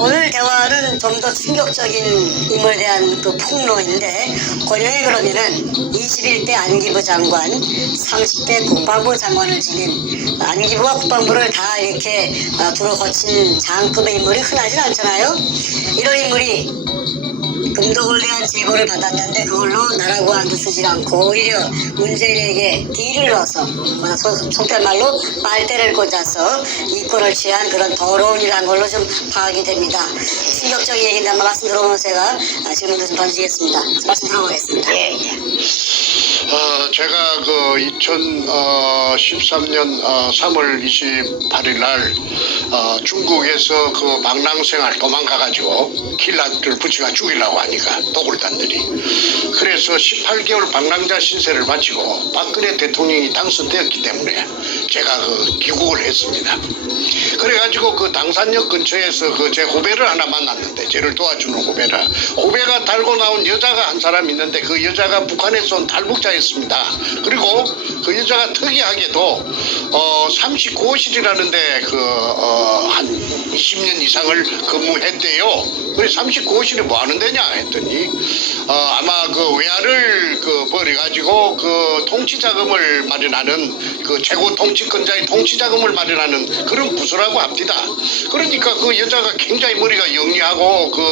오늘 대화는 좀 더 충격적인 인물에 대한 그 폭로인데, 권영이 그러면은 21대 안기부 장관, 30대 국방부 장관을 지닌 안기부와 국방부를 다 이렇게 두루 거친 장급의 인물이 흔하진 않잖아요. 이런 인물이 금독을 대한 제보를 받았는데 그걸로 나라 구한도 쓰지 않고 오히려 문재인에게 딜을 넣어서, 속된 말로 빨대를 꽂아서 이권을 취한 그런 더러운 일을 한 걸로 좀 파악이 됩니다. 충격적인 얘기인데 한번 말씀 들어보면서 제가 질문을 좀 던지겠습니다. 말씀 들어보겠습니다. 예. 제가 그 2013년 3월 28일 날 중국에서 그 방랑생활 도망가가지고 킬라를 부치가 죽이려고 하니까 도굴단들이, 그래서 18개월 방랑자 신세를 마치고 박근혜 대통령이 당선되었기 때문에 제가 그 귀국을 했습니다. 그래가지고 그 당산역 근처에서 그 제 후배를 하나 만났는데, 저를 도와주는 후배가 달고 나온 여자가 한 사람 있는데 그 여자가 북한에서 온 탈북자였습니다. 그리고 그 여자가 특이하게도 39호실이라는데 한 20년 이상을 근무했대요. 그래서 39호실이 뭐 하는 데냐 했더니 아마 그 외화를 벌여가지고 그 통치자금을 마련하는, 그 최고 통치권자의 통치자금을 마련하는 그런 부서라고 합니다. 그러니까 그 여자가 굉장히 머리가 영리하고 그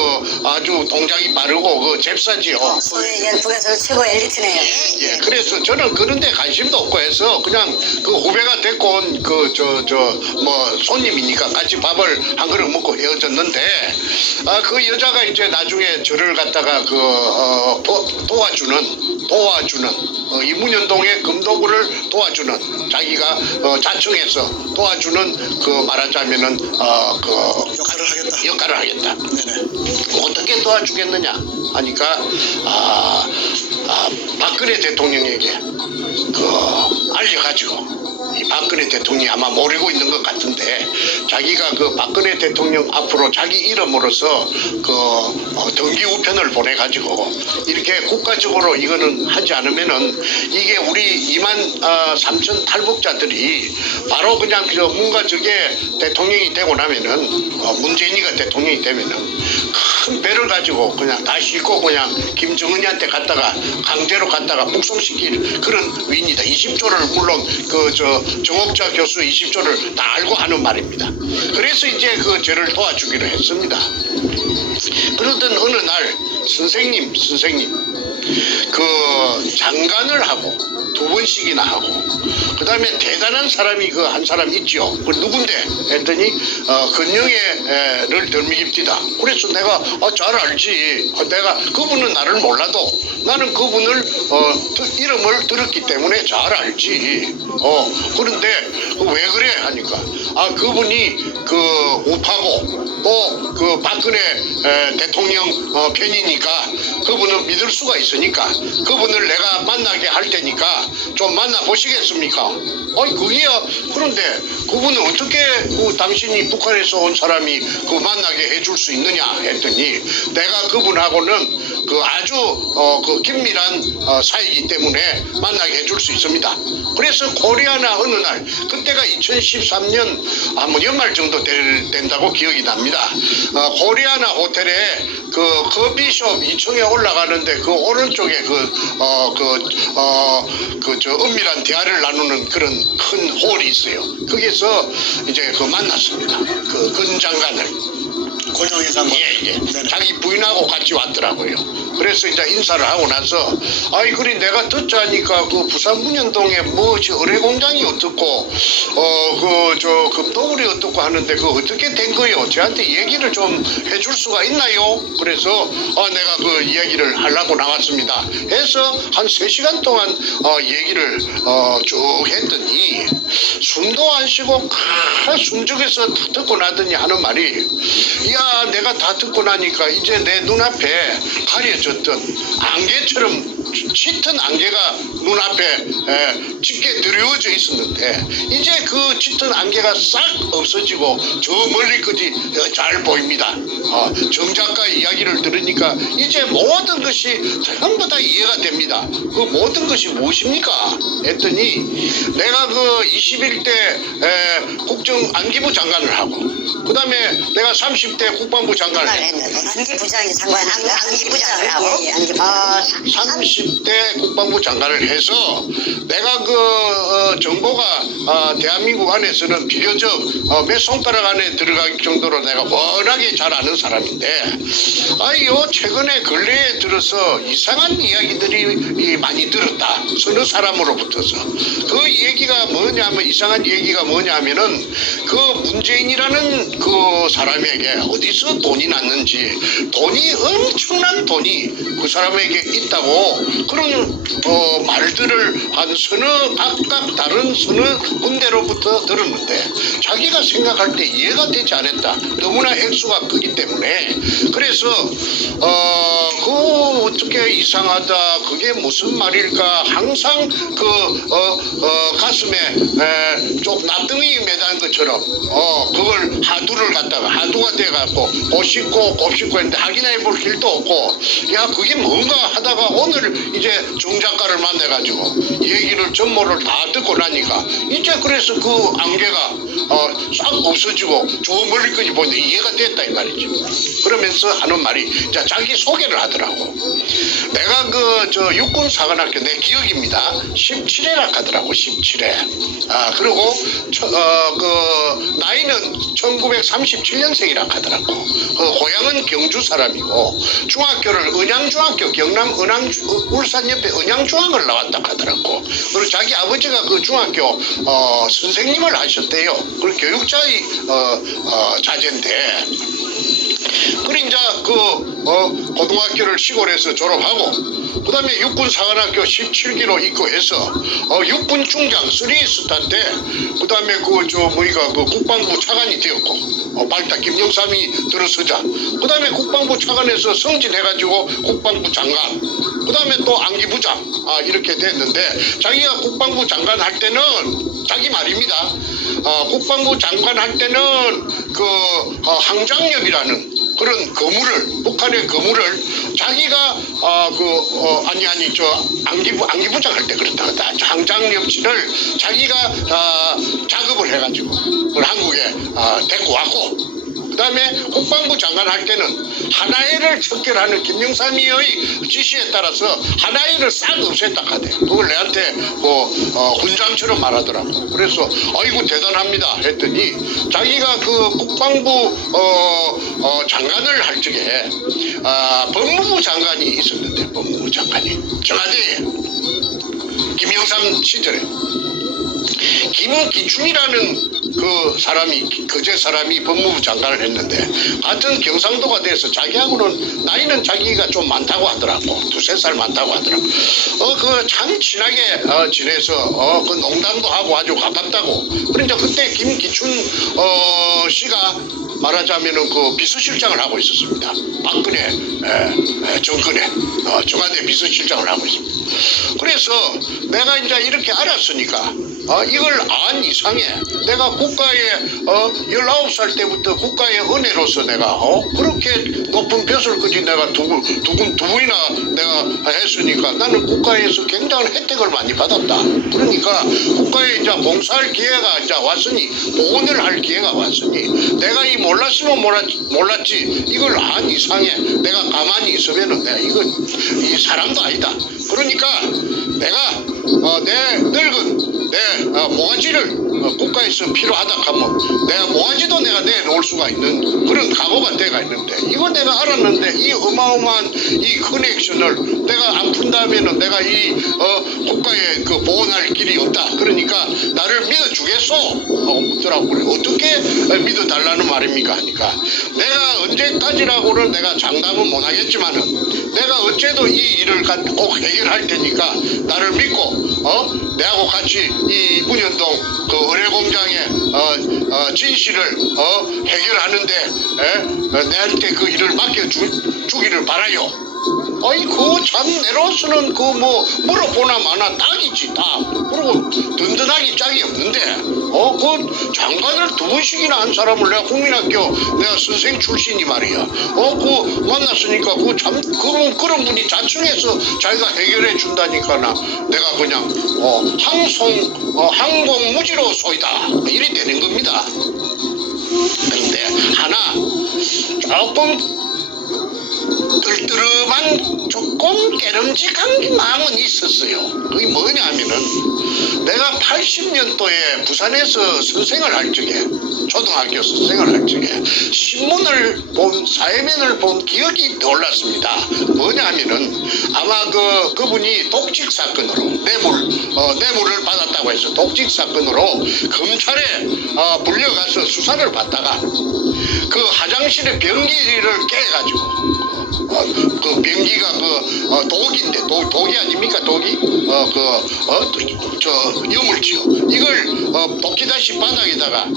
아주 동작이 빠르고 그 잽싸지요. 소위 얘기하는 북에서 최고 엘리트네요. 예, 그래서 저는 그런 데 관심도 없고 해서 그냥 그 후배가 데리고 온 손님이니까 같이 밥을 한 그릇 먹고 헤어졌는데, 그 여자가 이제 나중에 저를 갖다가 도와주는 이문현동의 금도구를 도와주는, 자기가 자청해서 도와주는, 그 말하자면은 역할을 하겠다. 네네. 어떻게 도와주겠느냐 하니까 박근혜 대통령에게 알려가지고, 이 박근혜 대통령이 아마 모르고 있는 것 같은데, 자기가 그 박근혜 대통령 앞으로 자기 이름으로서 등기 우편을 보내가지고 이렇게 국가적으로 이거는 하지 않으면은 이게 우리 2만 3천 탈북자들이 바로 그냥 뭔가 저게 대통령이 되고 나면은 문재인이가 대통령이 되면은 큰 배를 가지고 그냥 다 싣고 그냥 김정은이한테 강제로 갔다가 북송시킬 그런 위인이다. 20조를 물론 정옥자 교수 20조를 다 알고 하는 말입니다. 그래서 이제 저를 도와주기로 했습니다. 그러던 어느 날 선생님 장관을 하고 2번씩이나 하고, 그 다음에 대단한 사람이 한 사람 있죠. 누군데 했더니 건영애를 덜미깁디다. 그래서 내가 잘 알지. 내가 그분은 나를 몰라도 나는 그분을 이름을 들었기 때문에 잘 알지. 그런데 왜 그래 하니까 그분이 우파고 또 박근혜 대통령 편이니까 그분은 믿을 수가 있으니까 그분을 내가 만나게 할 테니까 좀 만나보시겠습니까? 그런데 그분은 어떻게 당신이 북한에서 온 사람이 만나게 해줄 수 있느냐 했더니, 내가 그분하고는 아주 긴밀한 사이이기 때문에 만나게 해줄 수 있습니다. 그래서 코리아나 어느 날, 그때가 2013년 연말 정도 된다고 기억이 납니다. 코리아나 호텔에 커피숍 2층에 올라가는데 그 오른쪽에 은밀한 대화를 나누는 그런 큰 홀이 있어요. 거기서 이제 만났습니다. 근 장관을. 권영희 장관. 예. 자기 부인하고 같이 왔더라고요. 그래서 이제 인사를 하고 나서, 그래 내가 듣자니까 부산 문현동에 어뢰 공장이 어떻고, 금도굴이 어떻고 하는데 어떻게 된 거요? 저한테 얘기를 좀 해줄 수가 있나요? 그래서 내가 이야기를 하려고 나왔습니다. 해서 한 3시간 동안 얘기를 쭉 했더니 숨도 안 쉬고 숨죽여서 다 듣고 나더니 하는 말이, 내가 다 듣고 나니까 이제 내 눈앞에 가려졌던 안개처럼 짙은 안개가 눈앞에 짙게 드리워져 있었는데 이제 그 짙은 안개가 싹 없어지고 저 멀리까지 잘 보입니다. 정 작가의 이야기를 들으니까 이제 모든 것이 전부 다 이해가 됩니다. 그 모든 것이 무엇입니까? 했더니 내가 그 21대 국정 안기부 장관을 하고 그 다음에 내가 30대 국방부 장관을 했는데 안기부장이 장관 안기부장을 하고. 예, 안기부장. 30대 국방부 장관을 해서 내가 정보가 대한민국 안에서는 비교적 몇 손가락 안에 들어갈 정도로 내가 워낙에 잘 아는 사람인데 요 최근에 근래에 들어서 이상한 이야기들이 많이 들었다. 서너 사람으로부터서 그 얘기가 뭐냐면 이상한 얘기가 뭐냐면은 그 문재인이라는 그 사람에게 어디서 돈이 났는지 돈이 엄청난 돈이 그 사람에게 있다고 그런 말들을 한 각각 다른 서너 군데로부터 들었는데 자기가 생각할 때 이해가 되지 않았다. 너무나 액수가 크기 때문에 그래서 그 어떻게 이상하다 그게 무슨 말일까 항상 가슴에 좀 납등이 매단 것처럼 그걸 하두가 돼갖고 곱씹고 했는데 확인해 볼 길도 없고 야 그게 뭔가 하다가 오늘 이제 정 작가를 만나가지고 얘기를 전모를 다 듣고 나니까 이제 그래서 그 안개가 싹 없어지고 저 멀리까지 보는데 이해가 됐다 이 말이죠. 그러면서 하는 말이 자기 소개를 하더라고. 내가 저 육군 사관학교 내 기억입니다. 17회라 하더라고 17회. 그리고 나이는 1937년생이라 하더라고. 고향은 경주 사람이고 중학교를 은양중학교 경남 울산 옆에 은양중학을 나왔다 하더라고. 그리고 자기 아버지가 그 중학교 선생님을 하셨대요. 그리고 교육자의 자제인데 그래 이제 고등학교를 시골에서 졸업하고 그 다음에 육군 사관학교 17기로 입고해서 육군 중장 3스타 때 그 다음에 그 국방부 차관이 되었고 발탁 김영삼이 들어서자 그 다음에 국방부 차관에서 승진해가지고 국방부 장관 그 다음에 또 안기부장 이렇게 됐는데 자기가 국방부 장관 할 때는 자기 말입니다. 국방부 장관 할 때는 항장엽이라는 그런 북한의 거물을 자기가 안기부장 할 때 그랬다. 항장엽치를 자기가 작업을 해가지고 그걸 한국에 데리고 왔고 그 다음에 국방부 장관 할 때는 하나회를 척결하는 김영삼이의 지시에 따라서 하나회를 싹 없앴다 하대. 그걸 내한테 훈장처럼 말하더라고. 그래서 아이고 대단합니다 했더니 자기가 그 국방부 장관을 할 적에 법무부 장관이 있었는데 법무부 장관이 청와대에 김영삼 시절에 김기춘이라는 그제 사람이 법무부 장관을 했는데 같은 경상도가 돼서 자기하고는 나이는 자기가 좀 많다고 하더라고. 2-3살 많다고 하더라고. 참 친하게 지내서 그 농담도 하고 아주 가깝다고. 그러니까 그때 김기춘 씨가 말하자면은 그 비서실장을 하고 있었습니다. 박근혜 정권에 청와대 비서실장을 하고 있습니다. 그래서 내가 이제 이렇게 알았으니까 이걸 안 이상해. 내가 국가에 19살 때부터 국가의 은혜로서 내가 그렇게 높은 벼슬까지 내가 두 분이나 내가 했으니까 나는 국가에서 굉장한 혜택을 많이 받았다. 그러니까 국가에 이제 봉사할 기회가 이제 왔으니 보훈을 할 기회가 왔으니 내가 이 몰랐으면 몰랐지 이걸 안 이상해. 내가 가만히 있으면은 내가 이 사람도 아니다. 그러니까 내가 내 늙은 내 모가지를 국가에서 필요하다 하면 내가 모가지도 내가 내놓을 수가 있는 그런 각오가 돼가 있는데 이거 내가 알았는데 이 어마어마한 이 커넥션을 내가 안 푼다면은 내가 이 국가에 보존할 길이 없다. 그러니까 나를 믿어주겠소? 하고 묻더라고. 그래. 어떻게 믿어달라는 말입니까? 하니까 내가 언제까지라고는 내가 장담은 못하겠지만은 내가 어째도 이 일을 꼭 해결할 테니까 나를 믿고 내하고 같이 이 문현동 그 의뢰공장의 진실을 해결하는데 내한테 그 일을 맡겨주기를 바라요. 아이 그참 내로서는 그 뭐 물어보나 마나 딱이지 딱. 그리고 든든하기 짝이 없는데 그 장관을 2번씩이나 한 사람을 내가 국민학교 내가 선생 출신이 말이야. 그 만났으니까 그런 분이 자청해서 자기가 해결해 준다니까나 내가 그냥 항공무지로 쏘이다 이래 되는 겁니다. 그런데 하나 조금 뜰뜨름한 조금 깨름직한 마음은 있었어요. 그게 뭐냐면은 내가 80년도에 부산에서 선생을 할 적에 초등학교 선생을 할 적에 신문을 본 사회면을 본 기억이 떠올랐습니다. 뭐냐면은 아마 그분이 독직 사건으로 뇌물을 받았다고 해서 독직 사건으로 검찰에 불려가서 수사를 받다가 그 화장실에 변기를 깨가지고 그 변기가 독인데 독이 아닙니까 독이 여물지요. 이걸 독기다시 바닥에다가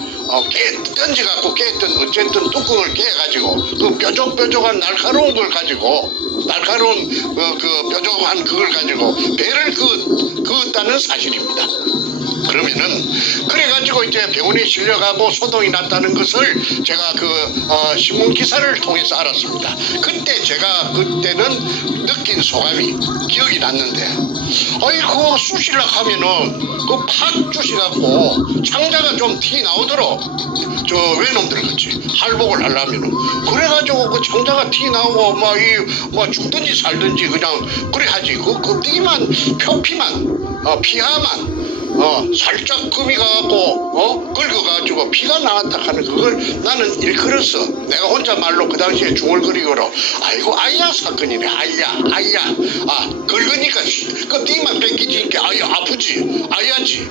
던져갖고 깼던 어쨌든 뚜껑을 깨가지고 그 뾰족뾰족한 날카로운 걸 가지고 날카로운 그 뾰족한 그걸 가지고 배를 그었다는 사실입니다. 그러면은 그래가지고 이제 병원에 실려가고 소동이 났다는 것을 제가 신문 기사를 통해서 알았습니다. 그때는 느낀 소감이 기억이 났는데 아이고 쑤시려 하면은 팍 쑤시갖고 창자가 좀 티 나오도록 저 외놈들 같이 할복을 하려면은 그래가지고 그 창자가 티 나오고 뭐 죽든지 살든지 그냥 그래 하지 그 띠만 표피만 피하만 살짝 금이 가갖고 긁어가지고 피가 나왔다 하는 그걸 나는 일컬었어. 내가 혼자 말로 그 당시에 중얼거리고로 아이고 아야 사건이네 아야 긁으니까 그 띠만 뺏기지니까 아야 아프지 아야지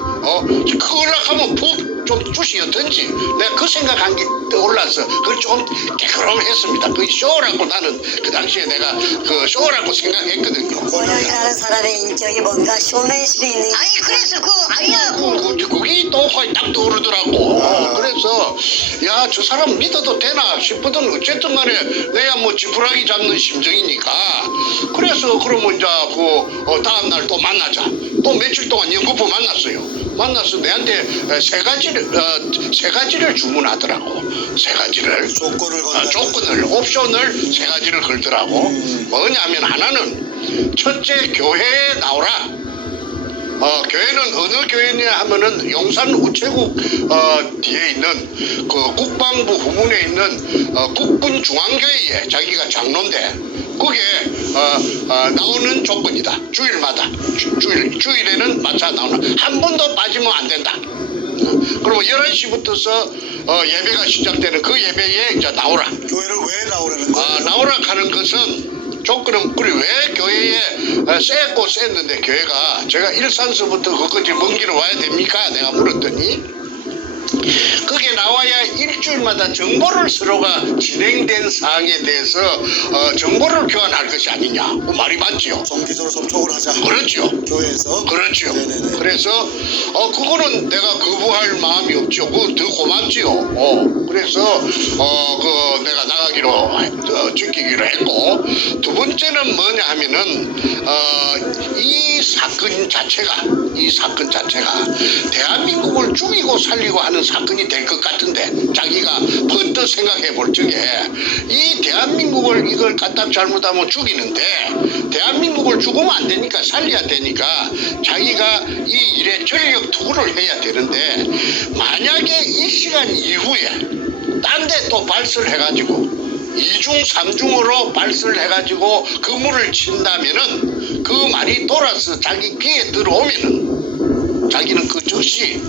그걸 하면 푹 좀 쑤시었던지 내가 그 생각한 게 떠올라서 그걸 좀 깨끗했습니다. 그 쇼라고 나는 그 당시에 내가 그 쇼라고 생각했거든요. 권영이라는 사람의 인격이 뭔가 쇼맨십이 있는. 아니 그래서 그 아니야 그게 또 거의 딱 떠오르더라고. 그래서 야 저 사람 믿어도 되나 싶거든. 어쨌든 간에 내가 뭐 지푸라기 잡는 심정이니까 그래서 그러면 이제 다음날 또 만나자. 또 며칠 동안 연구부 만나서 내한테 세 가지를 주문하더라고. 세 가지를 조건을 옵션을 세 가지를 걸더라고. 뭐냐면 하나는 첫째 교회에 나오라. 교회는 어느 교회냐 하면은 용산 우체국 뒤에 있는 그 국방부 후문에 있는 국군중앙교회에 자기가 장로인데 그게 나오는 조건이다. 주일마다 주일에는 마차 나오는 한 번도 빠지면 안 된다. 그리고 11시부터서 예배가 시작되는 그 예배에 이제 나오라. 교회를 왜 나오라는 거예요? 나오라 하는 것은 조건은 그래 왜 교회에 셌는데 교회가 제가 일산서부터 거기까지 먼 길을 와야 됩니까? 내가 물었더니 그게 나와야 일주일마다 정보를 서로가 진행된 사항에 대해서 정보를 교환할 것이 아니냐. 그 말이 맞지요. 정기적으로 접촉을 하자. 그렇죠. 교회에서. 그렇죠. 네네네. 그래서 그거는 내가 거부할 마음이 없죠. 그거 더 고맙지요. 그래서 내가 나가기로 지키기로 했고 두 번째는 뭐냐 하면은 이 사건 자체가 대한민국을 죽이고 살리고 하는 사건이 될 것 같은데 자기가 번뜩 생각해 볼 적에 이 대한민국을 이걸 까딱 잘못하면 죽이는데 대한민국을 죽으면 안 되니까 살려야 되니까 자기가 이 일에 전력 투구를 해야 되는데 만약에 이 시간 이후에 딴 데 또 발설을 해가지고 2중 3중으로 발설을 해가지고 그물을 친다면은 그 말이 돌아서 자기 귀에 들어오면은 자기는 그 즉시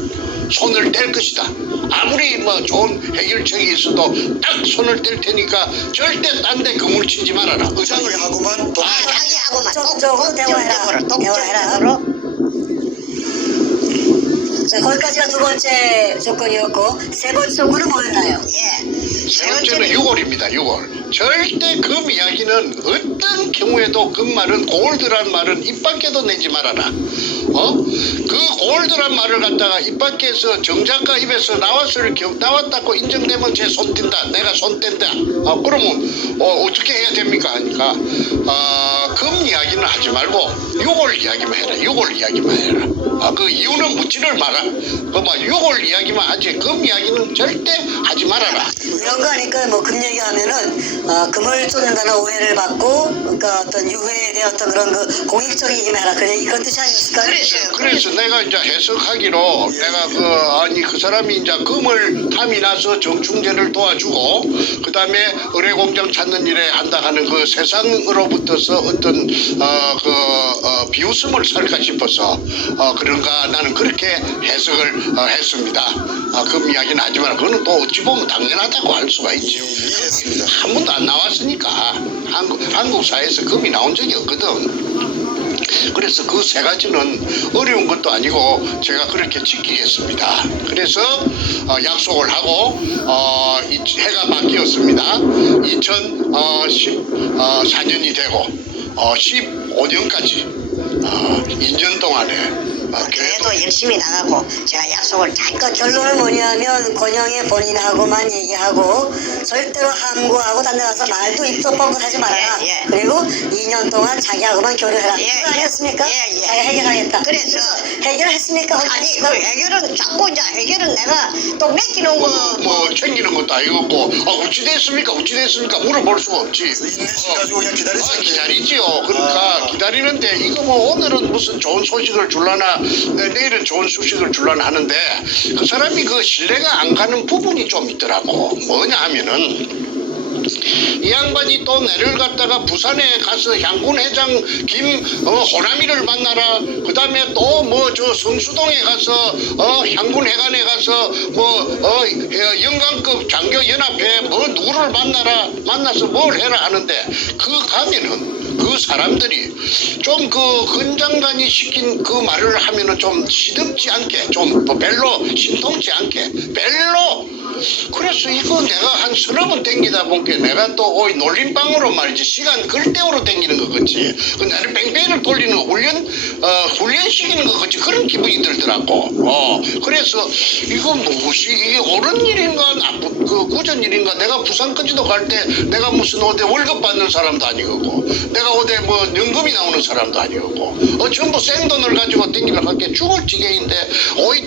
손을 뗄 것이다. 아무리 뭐 좋은 해결책이 있어도 딱 손을 뗄 테니까 절대 딴 데 그물 치지 말아라. 의장을 하고만 또 자기하고만 독점적으로 대화해라. 대화해라. 자, 거기까지가 두 번째 조건이었고 세 번째 조건은 뭐였나요? 세 번째는 6월입니다. 6월. 절대 금 이야기는 어떤 경우에도 그 말은 골드란 말은 입 밖에도 내지 말아라. 그 올드란 말을 갖다가 입 밖에서 정작가 입에서 나왔다고 인정되면 제 손 뗀다. 내가 손 뗀다. 그러면 어떻게 해야 됩니까? 하니까 금 이야기는 하지 말고 요걸 이야기만 해라. 요걸 이야기만 해라. 그 이유는 묻지를 마라. 요걸 이야기만 하지 금 이야기는 절대 하지 말아라. 이런 거 하니까 뭐 금 얘기하면은 금을 쫓는다는 오해를 받고 그러니까 어떤 유해에 대한 어떤 그런 그 공익적인 얘기만 해라. 그런 뜻이 아니었을까요? 그래서 내가 이제 해석하기로 내가 그 사람이 이제 금을 탐이 나서 정충제를 도와주고 그 다음에 의뢰공장 찾는 일에 한다 하는 그 세상으로부터서 어떤 비웃음을 살까 싶어서 그런가 나는 그렇게 해석을 했습니다. 금 이야기는 하지 마라. 그거는 또 어찌 보면 당연하다고 할 수가 있죠. 이해했습니다. 한 번도 안 나왔으니까 한국 사회에서 금이 나온 적이 없거든. 그래서 그 세 가지는 어려운 것도 아니고 제가 그렇게 지키겠습니다. 그래서 약속을 하고 해가 바뀌었습니다. 2014년이 되고 15년까지 2년 동안에 그래도 열심히 나가고 제가 약속을 잘 그러니까 결론은 뭐냐면 권영의 본인하고만 얘기하고 절대로 함구하고 딴 데 가서 말도 입도 뻥긋하지 말아라. 예. 그리고 2년 동안 자기하고만 교류해라. 예. 그거 아니었습니까? 예. 자기가 해결하겠다. 그래서 해결했습니까? 아니 그 해결은 자꾸 이제 해결은 내가 또 맡기는 거 챙기는 것도 아니고 어찌 됐습니까? 물어볼 수가 없지. 인내심 가지고 그냥 기다리시면 돼요. 기다리지요. 그러니까 기다리는데 이거 뭐 오늘은 무슨 좋은 소식을 줄라나 내일은 좋은 소식을 줄라나 하는데 그 사람이 그 신뢰가 안 가는 부분이 좀 있더라고. 뭐냐 하면은 이 양반이 또 내를 갖다가 부산에 가서 향군 회장 호남이를 만나라. 그 다음에 또 뭐 저 성수동에 가서 향군 회관에 가서 영광급 장교 연합회 누구를 만나서 뭘 해라 하는데 그 가면은 그 사람들이 좀 그 건장관이 시킨 그 말을 하면은 좀 시덥지 않게 좀 별로 신통치 않게 그래서 이거 내가 한 서너 번 땡기다 보니까 내가 또 놀림방으로 말이지 시간 걸대우로 땡기는 것 같지. 그 나를 뺑뺑이를 돌리는 거 훈련시키는 것 같지. 그런 기분이 들더라고. 그래서 이거 무엇이 이게 옳은 일인가 구전 일인가. 내가 부산까지도 갈 때 내가 무슨 어디 월급 받는 사람도 아니고 내가 어디 뭐 연금이 나오는 사람도 아니고 전부 생돈을 가지고 땡기면 할게 죽을 지경인데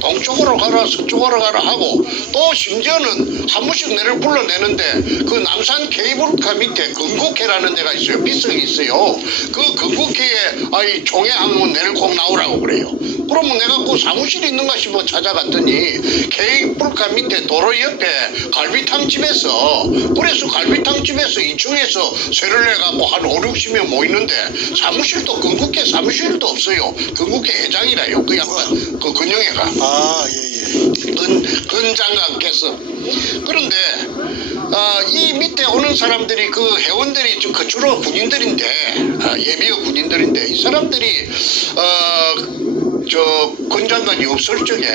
동쪽으로 가라 서쪽으로 가라 하고 또 심지어는 한 번씩 내를 불러내는데 그 남산 케이블카 밑에 건국회라는 데가 있어요. 비석이 있어요. 그 건국회에 총회 하면 내를 꼭 나오라고 그래요. 그러면 내가 그 사무실이 있는가 싶어 찾아갔더니 케이블카 밑에 도로 옆에 갈비탕집에서 그래서 갈비탕집에서 2층에서 세를 내갖고 한 5, 60명 모이는데 사무실도 건국회 사무실도 없어요. 건국회 회장이라요. 그 양반 그 근영애가 근 장관께서. 그런데 이 밑에 오는 사람들이 그 회원들이 그 주로 군인들인데 예비역 군인들인데 이 사람들이 권 장관이 없을 적에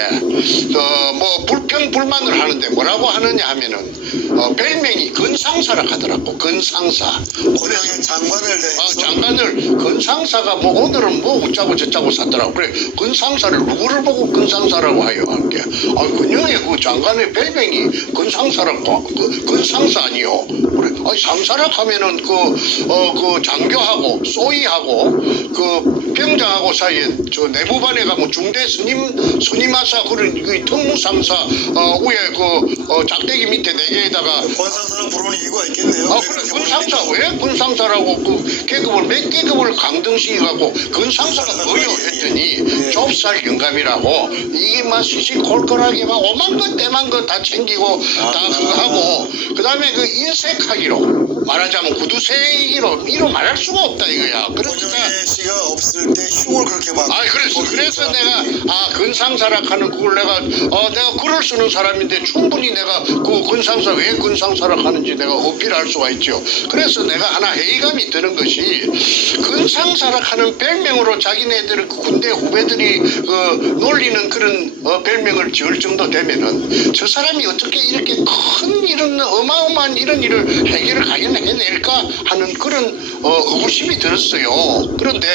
뭐 불평불만을 하는데 뭐라고 하느냐 하면은 별명이 건상사라 하더라고. 건상사. 권영의 장관을 대해서 장관을 건상사가 뭐 오늘은 뭐 어쩌고 저쩌고 샀더라고. 그래 건상사를 누구를 보고 건상사라고 하여 할게. 권영의 그 장관의 별명이 건상사라고. 건상사 아니요. 그래. 상사라 하면은 그 장교하고 소위하고 그 병장하고 사이에 저 내무반에 가면 중대 스님하사 그런 그 특무상사 위에 그 짝대기 밑에 4개에다가 권상사를 부르는 이유가 있겠네요. 그래 건상사 왜 건상사라고 그 계급을 몇 계급을 강등시키고 건상사가 뭐요 했더니 좁쌀 영감이라고 이게 막 시시콜콜하게 막 오만 것 때만 것 다 챙기고 다 그거 하고 그 다음에 그 인색하기로 말하자면 구두쇠이기로 이로 말할 수가 없다 이거야. 권영애 씨가 없을 때 흉을 그렇게 막 그래서 내가 건상사라 하는 그걸 내가 글을 쓰는 사람인데 충분히 내가 그 건상사 왜 건상사라 하는지 내가 어필할 수가 있죠. 그래서 내가 하나 회의감이 드는 것이 건상사라 하는 별명으로 자기네들 군대 후배들이 놀리는 그런 별명을 지을 정도 되면은 저 사람이 어떻게 이렇게 큰 이런 어마어마한 이런 일을 해결을 과연 해낼까 하는 그런 의구심이 들었어요. 그런데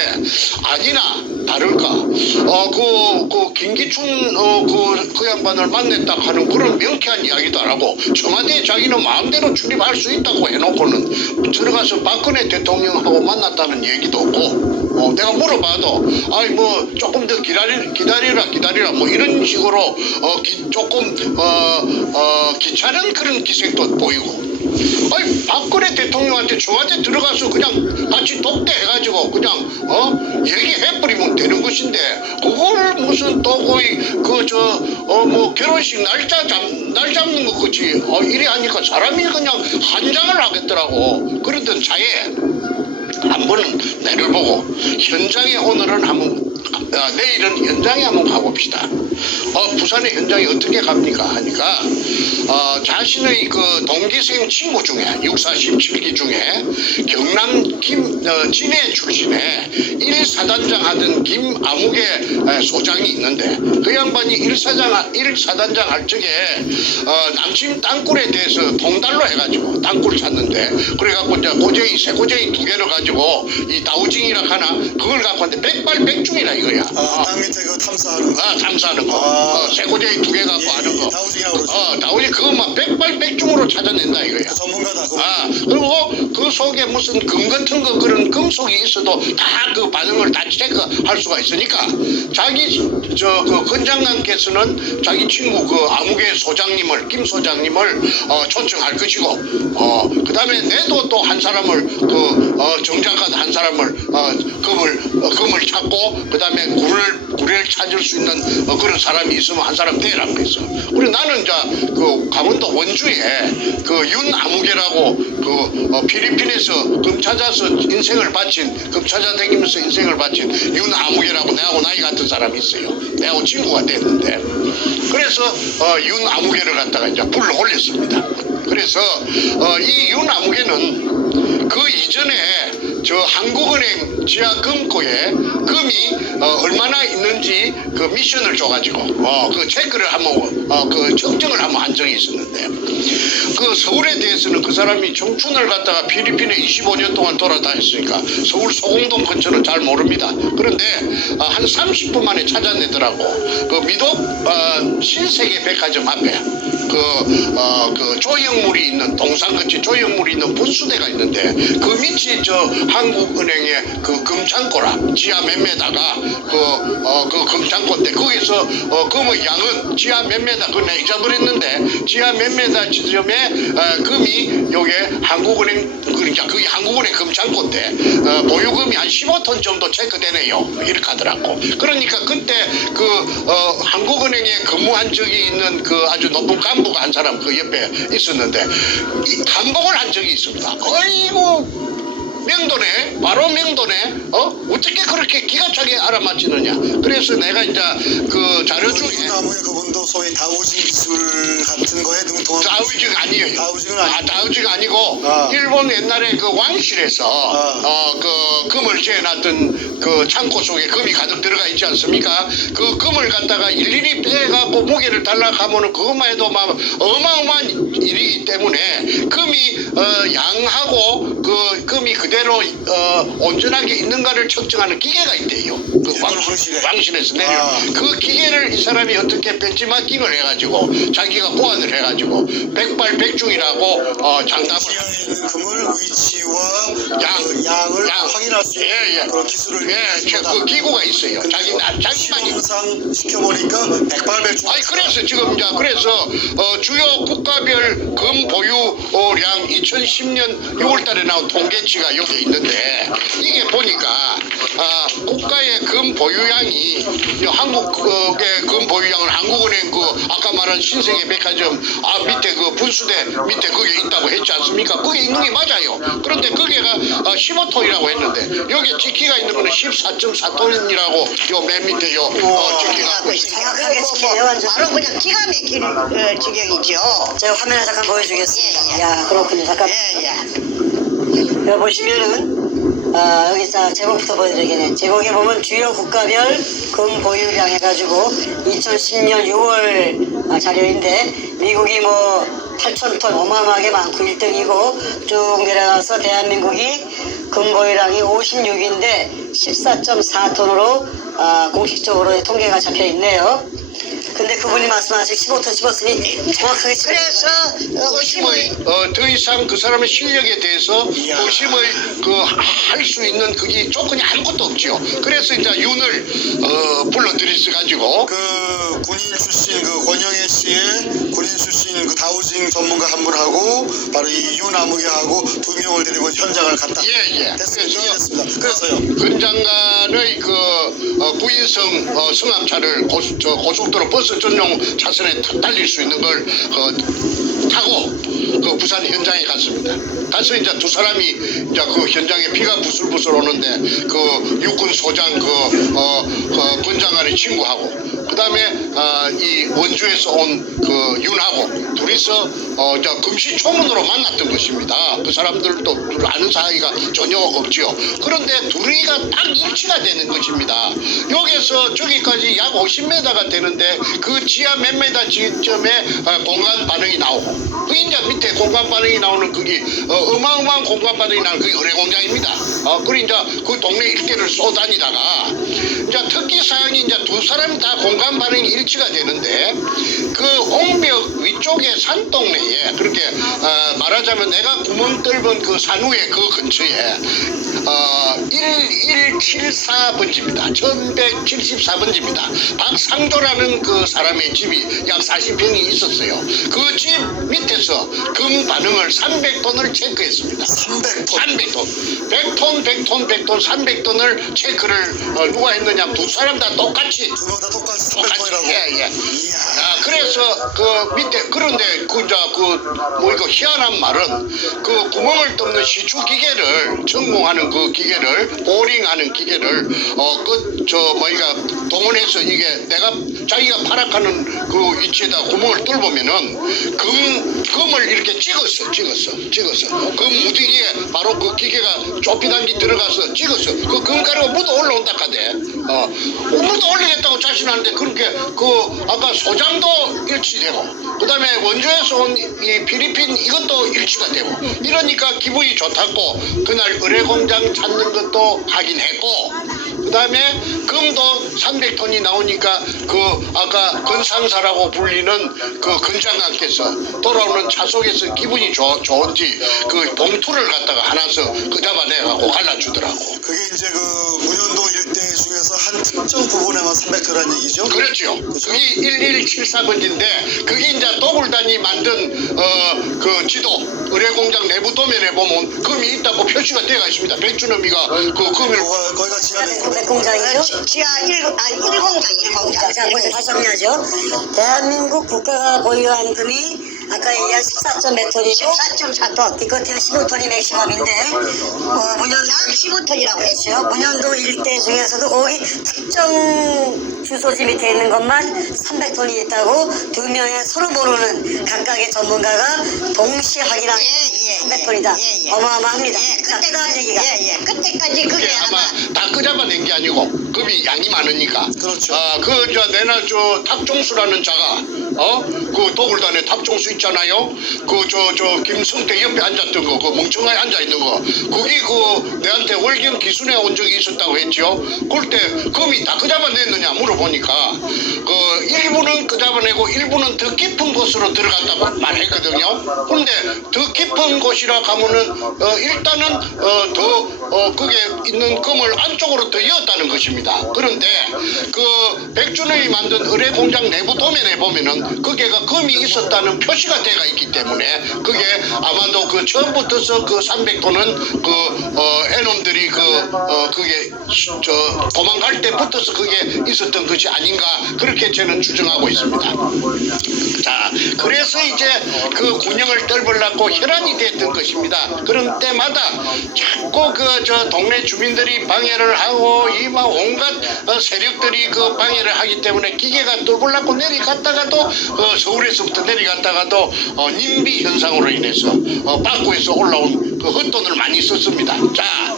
아니나 다를까 그 김기춘 그 양반을 만났다 하는 그런 명쾌한 이야기도 안 하고 청와대에 자기는 마음대로 출입할 수 있다고 해놓고는 들어가서 박근혜 대통령하고 만났다는 얘기도 없고 내가 물어봐도 아이 뭐 조금 더 기다리라 뭐 이런 식으로 조금 귀찮은 그런 기색도 보이고 아니 박근혜 대통령한테 청와대 들어가서 그냥 같이 독대해가지고 그냥 얘기해버리면 되는 것인데 그걸 무슨 또 거의 뭐 결혼식 날 잡는 것 같이 이래 하니까 사람이 그냥 한장을 하겠더라고. 그러던 차에 한 번은 내를 보고 현장에 오늘은 한번 내일은 현장에 한번 가봅시다. 부산의 현장이 어떻게 갑니까 하니까 자신의 그 동기생 친구 중에 647기 중에 경남 진해 출신의 1사단장 하던 김아무개 소장이 있는데 그 양반이 1사단장 할 적에 남친 땅굴에 대해서 통달로 해가지고 땅굴 찾는데 그래갖고 이제 새고쟁이 2개를 가지고 이 다우징이라 하나 그걸 갖고 왔는데 백발백중이라 이거야. 땅 밑에 그 탐사하는 거. 탐사하는 거. 새고쟁이 2개 갖고 하는 거. 다우징이라고 그러죠. 다우징 그것만 백발백중으로 찾아낸다 이거야. 전문가다. 그리고 그 속에 무슨 금 같은 거 그런 금속이 있어도 다 그 반응을 다 체크할 수가 있으니까 자기 그 건장관께서는 자기 친구 그 아무개 소장님을 김 소장님을 초청할 것이고 그다음에 내도 또 한 사람을 정작가 한 사람을 금을 찾고 그다음에 굴을 찾을 수 있는 그런 사람이 있으면 한 사람 대라고 했어. 그리고 나는 그 강원도 원주에 그 윤아무개라고 그 필리핀에서 금 찾아서 인생을 바친 금 찾아다니면서 인생을 바친 윤아무개라고 내하고 나이 같은 사람이 있어요. 내하고 친구가 됐는데 그래서 윤아무개를 갖다가 이제 불러 올렸습니다. 그래서 이 윤아무개는 그 이전에 저 한국은행 지하 금고에 금이 얼마나 있는지 그 미션을 줘가지고 그 체크를 한번 그 측정을 한번 한 적이 있었는데 그 서울에 대해서는 그 사람이 청춘을 갖다가 필리핀에 25년 동안 돌아다녔으니까 서울 소공동 근처는 잘 모릅니다. 그런데 한 30분 만에 찾아내더라고. 그 미독 신세계 백화점 앞에 그 조형물이 있는 동상같이 조형물이 있는 분수대가 있는데 그 밑이 저 한국은행의 그 금창고라 지하 몇 메다가 그 금창고인데 거기서 금의 양은 지하 몇 메다 그걸 내가 잊어버렸는데 지하 몇 메다 지점에 금이 요게 한국은행 그러니까 그게 한국은행 금창고인데 보유금이 한 15톤 정도 체크되네요 이렇게 하더라고. 그러니까 그때 그 한국은행에 근무한 적이 있는 그 아주 높은 간부가 한 사람 그 옆에 있었는데 이 감봉을 한 적이 있습니다. 어이구 명도네 바로 명도네 어떻게 그렇게 기가 차게 알아맞히느냐. 그래서 내가 이제 그 자료 중에 윤아무개 그분도 소위 다우징 기술 같은 거에 능통한 다우징 아니에요. 다우징은 아니고 다우징 아니고 일본 옛날에 그 왕실에서 그 금을 재놨던 그 창고 속에 금이 가득 들어가 있지 않습니까? 그 금을 갖다가 일일이 빼갖고 무게를 달라가면은 그것만 해도 막 어마어마한 일이기 때문에 금이 양하고 그 금이 그대로 온전하게 있는가를 측정하는 기계가 있대요. 그 왕실에서 내려 그 기계를 이 사람이 어떻게 벤치마킹을 해가지고 자기가 보완을 해가지고 백발백중이라고 장담을 지형에 있는 금을 위치와 양을 확인할 수 있는 그런 기술을 그 기구가 있어요. 자기만이 시험상 시켜보니까 백발백중. 아니 그래서 지금 이제 그래서 주요 국가별 금 보유량 2010년 6월달에 나온 통계치가 여기 있는데 이게 보니까 국가의 금 보유량이 한국의 금 보유량은 한국은행 그 아까 말한 신세계 백화점 밑에 그 분수대 밑에 그게 있다고 했지 않습니까? 그게 있는 게 맞아요. 그런데 그게가 15톤이라고 했는데 여기 찍기가 있는 거는 14.4톤이라고 요 맨 밑에 요 찍기가 정확하게 지키네요 완전. 바로 그냥 기가 막힌 지경이죠. 제가 화면을 잠깐 보여주겠습니다. 야 그렇군요. 잠깐 여기 보시면은 여기 제목부터 보여드리겠네. 제목에 보면 주요 국가별 금 보유량 해가지고 2010년 6월 자료인데 미국이 뭐 8,000톤 어마어마하게 많고 1등이고 쭉 내려가서 대한민국이 금 보유량이 56인데 14.4톤으로 공식적으로 통계가 잡혀 있네요. 근데 그분이 말씀하신 15톤 집었으니 정확하게 그래서 의심을 더 이상 그 사람의 실력에 대해서 이야. 의심을 할 수 있는 그게 조건이 아무것도 없지요. 그래서 이제 윤을 불러들이서 가지고 그 군인 출신 그 권영애 씨의 군인 출신 그 다우징 전문가 한 분하고 바로 이 윤아무개하고 두 명을 데리고 현장을 갔다. 예예. 됐습니다. 그래서요. 근 장관의 그 부인성 승합차를 고속도로 버스 전용 차선에 달릴 수 있는 걸 타고 그 부산 현장에 갔습니다. 가서 이제 두 사람이 이제 그 현장에 피가 부슬부슬 오는데 그 육군 소장 군 장관의 친구하고 그다음에 이 원주에서 온 그 윤하고 둘이서 이제 금시초문으로 만났던 것입니다. 그 사람들도 아는 사이가 전혀 없지요. 그런데 둘이가 딱 일치가 되는 것입니다. 여기서 저기까지 약 50m가 되는데 그 지하 몇 메다 지점에 공간 반응이 나오고 그 이제 밑에 공간 반응이 나오는 그게 어마어마한 공간 반응이 나는 그게 의뢰공장입니다. 그리고 이제 그 동네 일대를 쏘다니다가 이제 특기 사항이 이제 두 사람이 다 공간 반응이 일치가 되는데 그 옹벽 위쪽에 산동네에 그렇게 말하자면 내가 구멍 뚫은 그 산후의 그 근처에 1174번지입니다. 1174번지입니다. 박상조라는 그 사람의 집이 약 40평이 있었어요. 그 집 밑에서 금 반응을 300톤을 체크했습니다. 300톤. 100톤, 300톤을 체크를 누가 했느냐? 두 사람 다 똑같이. 두 명 다 똑같이 300톤이라고. 예. 이야. 그래서 그 밑에 그런데 이거 희한한 말은 그 구멍을 뚫는 시추 기계를 전공하는 그 기계를 보링하는 기계를 동원해서 이게 내가 자기가 파악하는 그 위치에다 구멍을 뚫으면은 금을 이렇게 찍었어. 그 무디기에 바로 그 기계가 좁히단기 들어가서 찍었어. 그 금가루가 묻어 올라온다 카대. 묻어 올리겠다고 자신하는데 그렇게 그 아까 소장도 일치되고 그다음에 원주에서 온 이 필리핀 이것도 일치가 되고 이러니까 기분이 좋다고 그날 의뢰공장 찾는 것도 확인했고 그다음에 금도 300톤이 나오니까 그 아까 건상사라고 불리는 그 건장관께서 돌아오는 차속에서 기분이 좋은지 그 봉투를 갖다가 하나서 그 잡아내갖고 갈라주더라고. 그게 이제 그 문현동 일대 중에서 한 특정 부분에만 300톤이라는 얘기죠? 그렇죠. 그게 1174번지인데 그게 이제 도굴단이 만든 그 지도 의뢰공장 내부 도면에 보면 금이 있다고 표시가 되어 있습니다. 백준엄이가 그 금을 거기가 지하는 공장이죠. 지하 1공장. 자, 먼저 다시 정리하죠. 대한민국 국가가 보유한 금이 아까 얘기한 14점 몇 톤이고 14.4톤. 기껏해야 15톤이 맥시멈인데 문현도 15톤이라고 했죠. 그렇죠. 문현도 일대 중에서도 거기 특정 주소지 밑에 있는 것만 300톤이 있다고 두 명의 서로 모르는 각각의 전문가가 동시에 확인한 300톤이다. 어마어마합니다. 자, 그다음 얘기가 그때까지 그게 아마 아마 다 끄잡아낸 게 아니고 금이 양이 많으니까. 그렇죠. 내나 탑종수라는 자가 그 도굴단에 탑종수 있잖아요. 김성태 옆에 앉았던 거, 그 멍청하게 앉아 있는 거. 그게 내한테 월경 기순에 온 적이 있었다고 했죠. 그럴 때 금이 다 끄잡아냈느냐 물어보니까 일부는 끄잡아내고 일부는 더 깊은 곳으로 들어갔다고 말했거든요. 그런데 더 깊은 곳이라 가면은 일단은 그게 있는 금을 안쪽으로 더 이었다는 것입니다. 그런데 그 백준영이 만든 의뢰공장 내부 도면에 보면은 거기가 금이 있었다는 표시가 되어 있기 때문에 그게 아마도 그 처음부터서 그 300톤은 애놈들이 그게 도망갈 때부터서 그게 있었던 것이 아닌가 그렇게 저는 추정하고 있습니다. 자, 그래서 이제 그 군영을 떨벌라고 혈안이 됐던 것입니다. 그런 때마다 자꾸 동네 주민들이 방해를 하고 이막 온갖 세력들이 그 방해를 하기 때문에 기계가 뚫으려고 내려갔다가도 서울에서부터 내려갔다가도 님비 현상으로 인해서 빠꾸에서 올라온 그 헛돈을 많이 썼습니다. 자,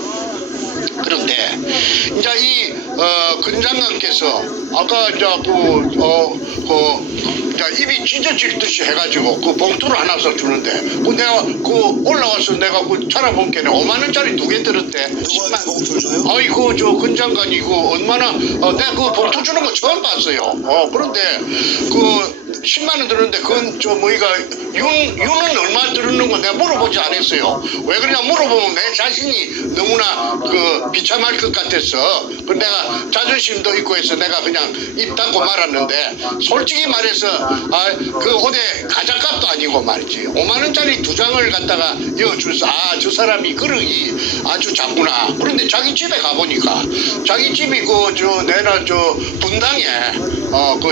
그런데 이제 이 근장관께서 아까 이제 이제 입이 찢어질 듯이 해가지고 그 봉투를 하나서 주는데 내가 올라와서 내가 찾아본 게는 5만 원짜리 2개 들었대. 누구한테 봉투를 줘요? 아이 저 근장관이 얼마나 내가 그 봉투 주는 거 처음 봤어요. 그런데 10만 원 들었는데 그건 뭐이가 윤은 얼마 들었는 거 내가 물어보지 않았어요. 왜 그러냐 물어보면 내 자신이 너무나 비참할 것 같아서 내가 자존심도 있고 해서 내가 그냥 입 닫고 말았는데 솔직히 말해서 어디 가자값도 아니고 말이지 5만 원짜리 2장을 갖다가 이어줘서 저 사람이 그릇이 아주 작구나. 그런데 자기 집에 가보니까 자기 집이 내나 분당에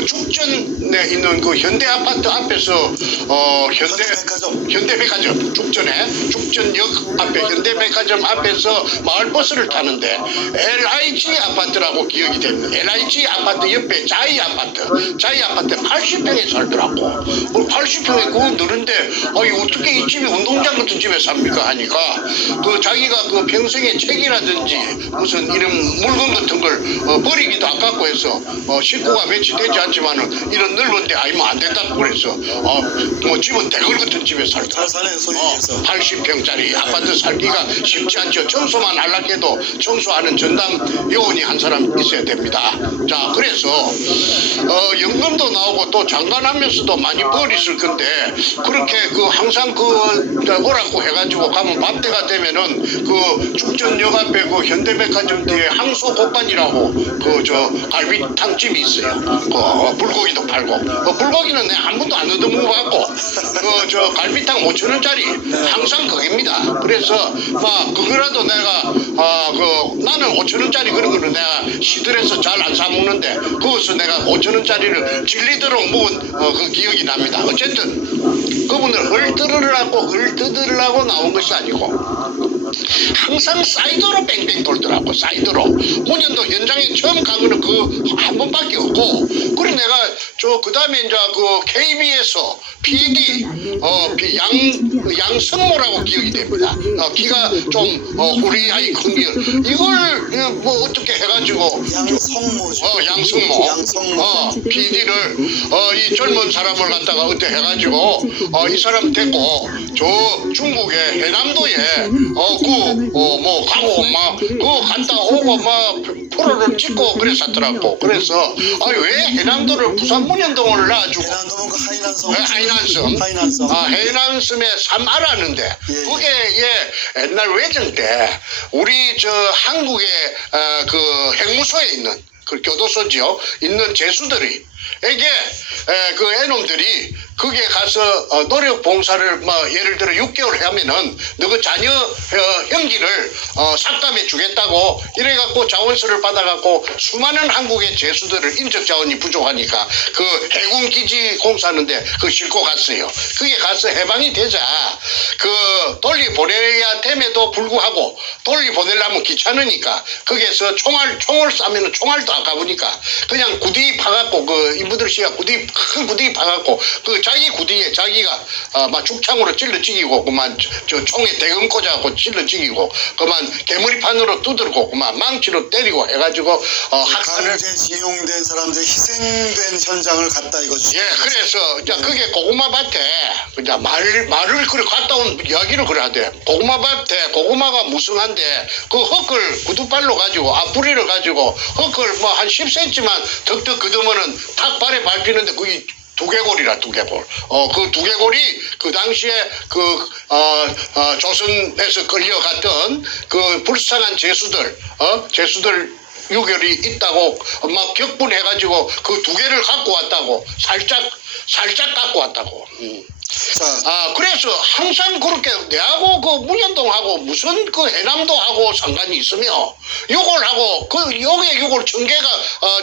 죽전에 있는 현대 아파트 앞에서 현대백화점 죽전역 앞에 현대백화점 앞에서 마을버스를 타는데 LIG 아파트라고 기억이 됩니다. LIG 아파트 옆에 자이 아파트 80평에 살더라고. 80평에 그거 늘은데 어떻게 이 집이 운동장 같은 집에 삽니까 하니까 자기가 평생에 책이라든지 무슨 이런 물건 같은 걸 버리기도 아깝고 해서 식구가 며칠 되지 않지만은 이런 넓은 데 아니면 안 된다고 그래서 집은 대걸 같은 집에 살더라고. 잘 사네 소유에서. 80평짜리 아파트 살기가 쉽지 않죠. 청소만 하려해도 청소하는 전담 요원이 한 사람 있어야 됩니다. 자, 그래서 연금도 나오고 또 장관하면서도 많이 벌있을 건데 그렇게 항상 오라고 해가지고 가면 밤때가 되면은 죽전역 앞에 현대백화점 뒤에 항소곡반이라고 갈비탕집이 있어요. 불고기도 팔고 불고기는 내가 한 번도 안 얻어먹어봤고 갈비탕 5,000원짜리 항상 거기입니다. 그래서 그거라도 내가 나는 5,000원짜리 그런 거는 내가 시들해서 잘 안 사 먹는데 거기서 내가 5,000원짜리를 질리도록 먹은 그 기억이 납니다. 어쨌든 그분을 헐뜯으려고 나온 것이 아니고 항상 사이드로 뺑뺑 돌더라고. 사이드로 문현도 현장에 처음 간 거는 한 번밖에 없고 그리고 내가 그 다음에 이제 KBS PD 양성모라고 기억이 됩니다. 키가 좀 우리 큰 게 이걸 어떻게 해가지고 양성모죠. 양성모 PD를 이 젊은 사람을 갖다가 어떻게 해가지고 이 사람 데리고 저 중국의 해남도에 가고 갔다 오고 프로를 찍고 그랬었더라고. 그래서 왜 해남도를 부산 문현동을 놔주고 해남도는 하이난성. 하이난섬. 해남섬에 산 알았는데 그게 옛날 외정 때 우리 한국의 핵무소에 있는 교도소지요 있는 제수들이 애놈들이 거기에 가서 노력 봉사를 예를 들어 6개월 하면은 너그 자녀 형기를 삭감해 주겠다고 이래갖고 자원서를 받아갖고 수많은 한국의 제수들을 인적 자원이 부족하니까 해군기지 공사하는데 싣고 갔어요. 그게 가서 해방이 되자 돌려보내야 됨에도 불구하고 돌려보내려면 귀찮으니까 거기에서 총을 쏴면은 총알도 아까우니까 그냥 구디 파갖고 인부들 씨가 큰 구디 파갖고 자기 구디에 자기가 죽창으로 찔러 죽이고 총에 대금 꽂아갖고 찔러 죽이고 개머리판으로 두들고 망치로 때리고 해가지고 강제징용된 사람들 희생된 현장을 갔다 이거죠. 그래서 그게 고구마밭에 말을 갔다 온 이야기를 그래야 돼. 고구마밭에 고구마가 무성한데 흙을 구두발로 가지고 뿌리를 가지고 흙을 한 10cm만 덕덕 걷으면은 탁 발에 밟히는데 그게 두개골이라 두개골. 그 두개골이 그 당시에 조선에서 끌려갔던 불쌍한 제수들 유결이 있다고 격분해가지고 두 개를 갖고 왔다고 살짝 갖고 왔다고. 그래서 항상 그렇게 내하고 문현동하고 무슨 해남도하고 상관이 있으며 요걸 하고 요걸 전개가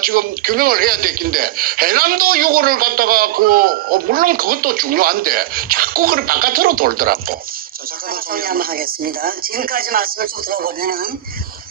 지금 규명을 해야 되겠는데 해남도 요거를 갖다가 물론 그것도 중요한데 자꾸 바깥으로 돌더라고. 정리 한번 하겠습니다. 지금까지 말씀을 쭉 들어보면은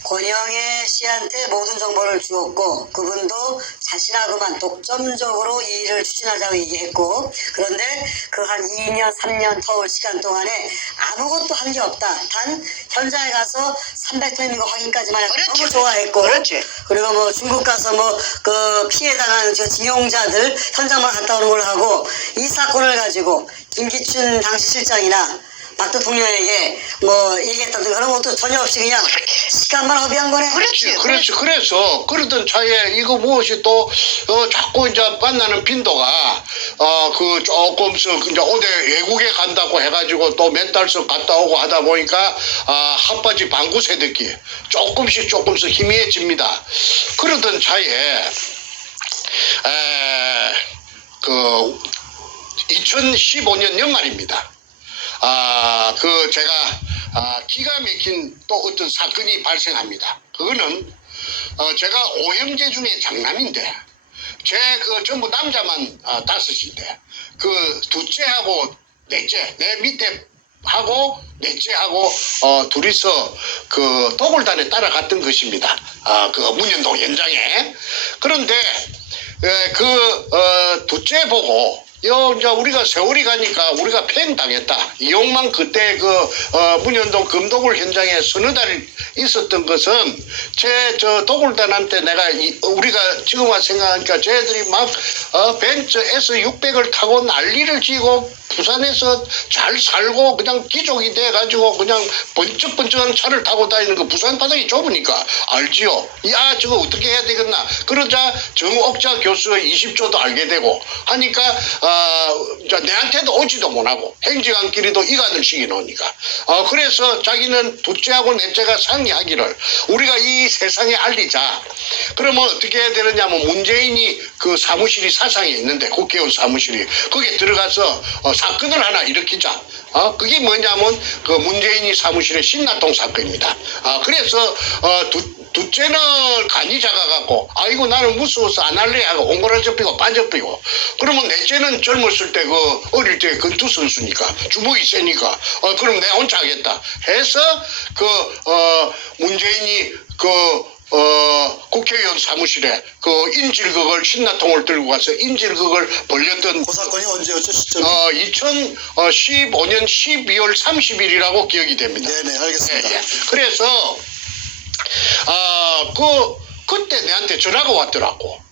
권영애 씨한테 모든 정보를 주었고 그분도 자신하고만 독점적으로 이 일을 추진하자고 얘기했고 그런데 그 한 2년 3년 터울 시간 동안에 아무것도 한 게 없다. 단 현장에 가서 300톤 있는 거 확인까지만 해서 그렇지. 너무 좋아했고 그렇지. 그리고 뭐 중국 가서 뭐 그 피해당한 저 징용자들 현장만 갔다 오는 걸 하고 이 사건을 가지고 김기춘 당시 실장이나 박 대통령에게 뭐 얘기했다든가 그런 것도 전혀 없이 그냥 시간만 허비한 거네. 그렇지. 그래서 그러던 차에 이거 무엇이 또 자꾸 이제 만나는 빈도가 그 조금씩 이제 어디 외국에 간다고 해가지고 또 몇 달씩 갔다 오고 하다 보니까 핫바지 방구 새듣기 조금씩 희미해집니다. 그러던 차에 그 2015년 연말입니다. 그 제가 기가 막힌 또 어떤 사건이 발생합니다. 그거는 제가 오형제 중에 장남인데 제 그 전부 남자만 다섯인데 그 둘째하고 넷째 내 밑에 하고 넷째하고 둘이서 그 도굴단에 따라갔던 것입니다. 그 문현동 현장에. 그런데 둘째 보고 이제 우리가 세월이 가니까 우리가 팽당했다. 이용만 그때 그 문현동 금도굴 현장에 서너 달 있었던 것은 저 도굴단한테 내가 우리가 지금 와서 생각하니까 쟤들이 막 벤츠 S600을 타고 난리를 지고 부산에서 잘 살고 그냥 귀족이 돼가지고 그냥 번쩍번쩍한 차를 타고 다니는 거 부산 바닥이 좁으니까 알지요. 야 저거 어떻게 해야 되겠나. 그러자 정옥자 교수의 20조도 알게 되고 하니까 내한테도 오지도 못하고 행정안끼리도 이간을 시켜놓으니까 그래서 자기는 둘째하고 넷째가 상의하기를 우리가 이 세상에 알리자. 그러면 어떻게 해야 되느냐면 문재인이 그 사무실이 사상에 있는데 국회의원 사무실이 거기에 들어가서 사건을 하나 일으키자. 그게 뭐냐면 그 문재인이 사무실의 신나통 사건입니다. 그래서 둘째는 간이 작아갖고 아이고 나는 무서워서 안 할래 하고 옹골아접히고 반접히고 그러면 넷째는 젊었을 때 그 어릴 때 권투 선수니까 주먹이 세니까 그럼 내가 혼자 하겠다 해서 문재인이 국회의원 사무실에 그 인질극을 신나통을 들고 가서 인질극을 벌렸던 그 사건이 언제였죠, 시점이? 2015년 12월 30일이라고 기억이 됩니다. 네네, 알겠습니다. 예. 그래서 그때 내한테 전화가 왔더라고.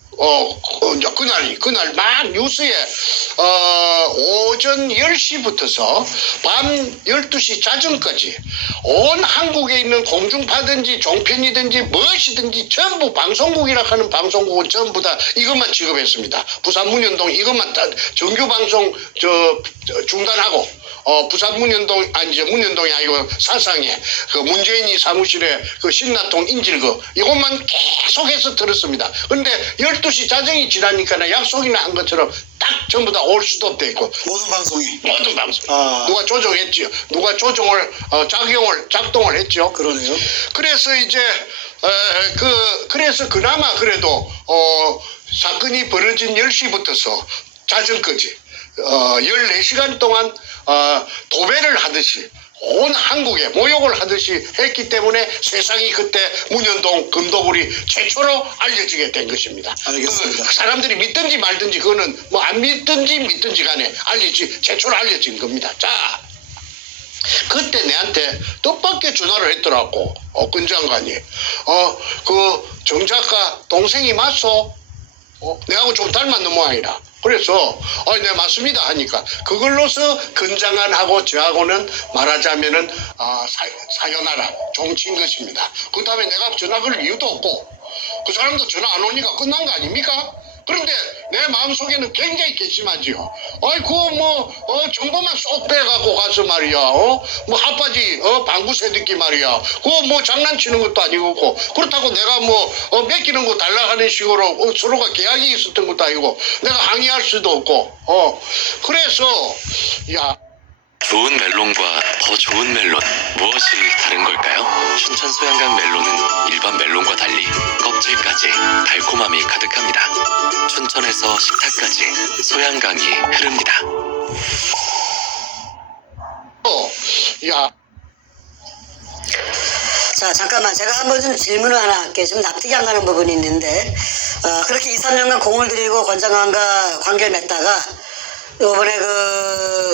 이제 그날 막 뉴스에 오전 10시부터서 밤 12시 자정까지 온 한국에 있는 공중파든지 종편이든지 무엇이든지 전부 방송국이라 하는 방송국은 전부 다 이것만 취급했습니다. 부산 문현동 이것만 다 정규 방송 중단하고 부산 문현동이 아니고 사상에 그 문재인이 사무실에 그 신나통 인질거 이것만 계속해서 들었습니다. 근데 12시 자정이 지나니까 약속이나 한 것처럼 딱 전부 다 올 수도 없대 있고 모든 방송. 누가 조정했지요. 누가 조정을 작동을 했죠. 그러네요. 그래서 이제 그래서 그나마 그래도 사건이 벌어진 10시부터서 자정까지 14시간 동안 도배를 하듯이 온 한국에 모욕을 하듯이 했기 때문에 세상이 그때 문현동 금도굴이 최초로 알려지게 된 것입니다. 알겠습니다. 그 사람들이 믿든지 말든지 그거는 뭐 안 믿든지 간에 최초로 알려진 겁니다. 자, 그때 내한테 뜻밖의 전화를 했더라고. 권 장관이 그 정 작가 동생이 맞소? 내하고 좀 닮았는 모양이라. 그래서 네 맞습니다 하니까 그걸로서 건장한하고 저하고는 말하자면은 사연하라 종친 것입니다. 그 다음에 내가 전화 걸 이유도 없고 그 사람도 전화 안 오니까 끝난 거 아닙니까? 그런데 내 마음속에는 굉장히 괘씸하지요. 아이고 정보만 쏙 빼갖고 가서 말이야. 뭐 핫바지 방구 새듣기 말이야. 그거 뭐 장난치는 것도 아니고 그렇다고 내가 맡기는 거 달라 하는 식으로 서로가 계약이 있었던 것도 아니고 내가 항의할 수도 없고 그래서 좋은 멜론과 더 좋은 멜론 무엇이 다른 걸까요? 춘천 소양강 멜론은 일반 멜론과 달리 껍질까지 달콤함이 가득합니다. 춘천에서 식탁까지 소양강이 흐릅니다. 자, 잠깐만. 제가 한번 좀 질문을 하나 할게요. 좀 납득이 안 가는 부분이 있는데, 그렇게 2, 3년간 공을 들이고 권장관과 관계를 맺다가, 요번에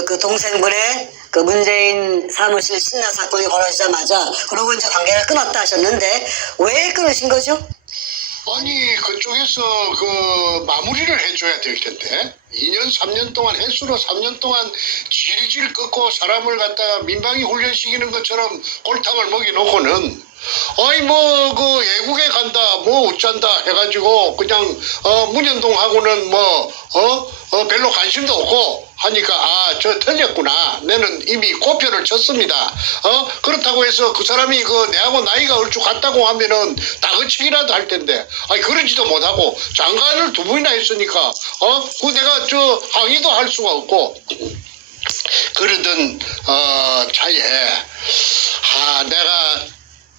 그 동생분의 그 문재인 사무실 신나 사건이 벌어지자마자, 그러고 이제 관계를 끊었다 하셨는데, 왜 끊으신 거죠? 아니 그쪽에서 그 마무리를 해줘야 될 텐데 2년 3년 동안 횟수로 3년 동안 질질 끄고 사람을 갖다가 민방위 훈련시키는 것처럼 골탕을 먹여놓고는 아이 뭐 그 외국에 간다 뭐 어쩐다 해가지고 그냥 문현동하고는 뭐 별로 관심도 없고 하니까 아 저 틀렸구나 내는 이미 고표를 쳤습니다. 그렇다고 해서 그 사람이 그 내하고 나이가 얼추 같다고 하면은 다그치기라도 할 텐데 아니 그러지도 못하고 장관을 2번이나 했으니까 그 내가 저 항의도 할 수가 없고 그러던 차에 내가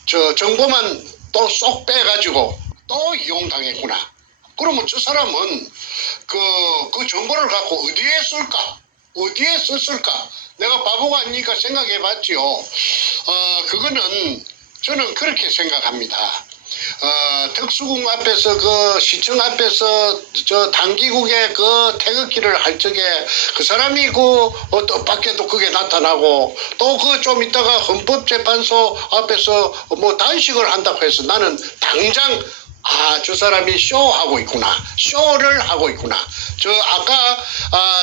저 정보만 또 쏙 빼가지고 또 이용당했구나. 그러면 저 사람은 그 정보를 갖고 어디에 쓸까? 어디에 썼을까? 내가 바보가 아니니까 생각해봤지요. 그거는 저는 그렇게 생각합니다. 특수궁 앞에서 그 시청 앞에서 저 당기국의 그 태극기를 할 적에 그 사람이 또 밖에도 그게 나타나고 또 그 좀 있다가 헌법재판소 앞에서 뭐 단식을 한다고 해서 나는 당장 저 사람이 쇼하고 있구나. 쇼를 하고 있구나. 저 아까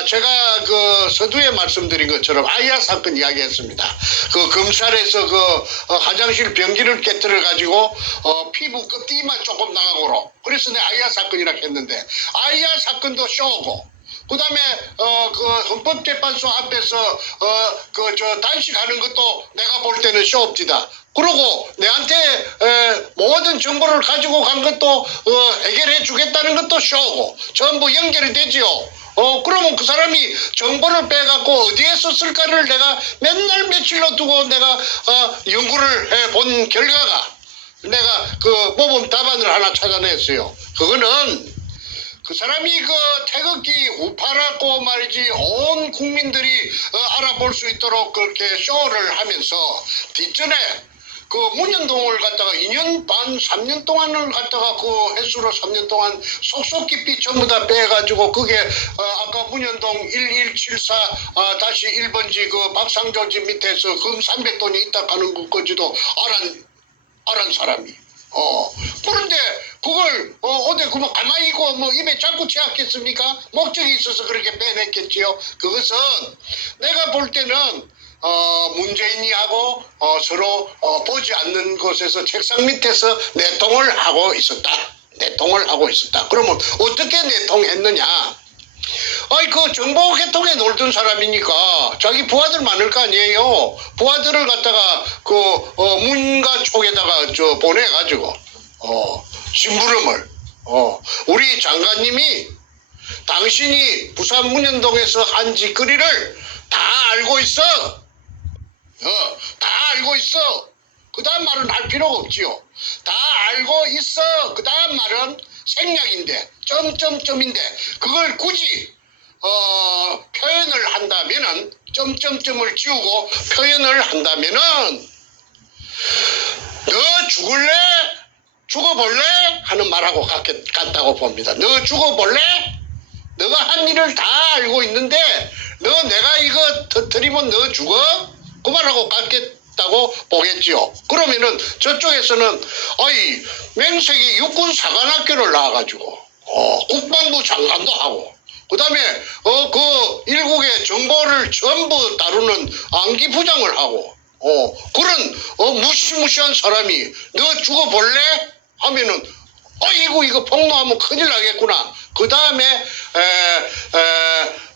제가 그 서두에 말씀드린 것처럼 아이야 사건 이야기했습니다. 그 검찰에서 그 화장실 변기를 깨뜨려 가지고 피부 껍데기만 조금 나가고로. 그래서 내 아이야 사건이라고 했는데 아이야 사건도 쇼고. 그다음에 그 헌법재판소 앞에서 그 저 단식하는 것도 내가 볼 때는 쇼업지다. 그러고 내한테 모든 정보를 가지고 간 것도 해결해 주겠다는 것도 쇼고 전부 연결이 되지요. 그러면 그 사람이 정보를 빼갖고 어디에 썼을까를 내가 맨날 며칠로 두고 내가 연구를 해본 결과가 내가 그 모범 답안을 하나 찾아냈어요. 그거는 그 사람이 그 태극기 우파라고 말이지 온 국민들이 알아볼 수 있도록 그렇게 쇼를 하면서 뒷전에 그 문현동을 갖다가 2년 반, 3년 동안을 갖다가 그 횟수로 3년 동안 속속 깊이 전부 다 빼가지고 그게 아까 문현동 1174 다시 1번지 그 박상조지 밑에서 금 300돈이 있다 가는 것까지도 알은 사람이. 그런데 그걸 어디 그만 가만히 있고 뭐 입에 자꾸 채웠겠습니까? 목적이 있어서 그렇게 빼냈겠지요. 그것은 내가 볼 때는 문재인이하고 서로 보지 않는 곳에서 책상 밑에서 내통을 하고 있었다. 내통을 하고 있었다. 그러면 어떻게 내통했느냐? 그 정보개통에 놀던 사람이니까 자기 부하들 많을 거 아니에요. 부하들을 갖다가 그 문가 쪽에다가 저 보내가지고 심부름을 우리 장관님이 당신이 부산 문현동에서 한 짓거리를 다 알고 있어. 다 알고 있어. 그 다음 말은 할 필요가 없지요. 다 알고 있어. 그 다음 말은 생략인데 점점점인데 그걸 굳이 표현을 한다면은 점점점을 지우고 표현을 한다면은 너 죽을래? 죽어볼래? 하는 말하고 같다고 봅니다. 너 죽어볼래? 너가 한 일을 다 알고 있는데 너 내가 이거 터뜨리면 너 죽어? 그 말하고 같겠다고 보겠지요. 그러면은 저쪽에서는 맹색이 육군사관학교를 나와가지고 국방부 장관도 하고 그 다음에 그 일국의 정보를 전부 다루는 안기부장을 하고 그런 무시무시한 사람이 너 죽어볼래? 하면은 이거 폭로하면 큰일 나겠구나. 그 다음에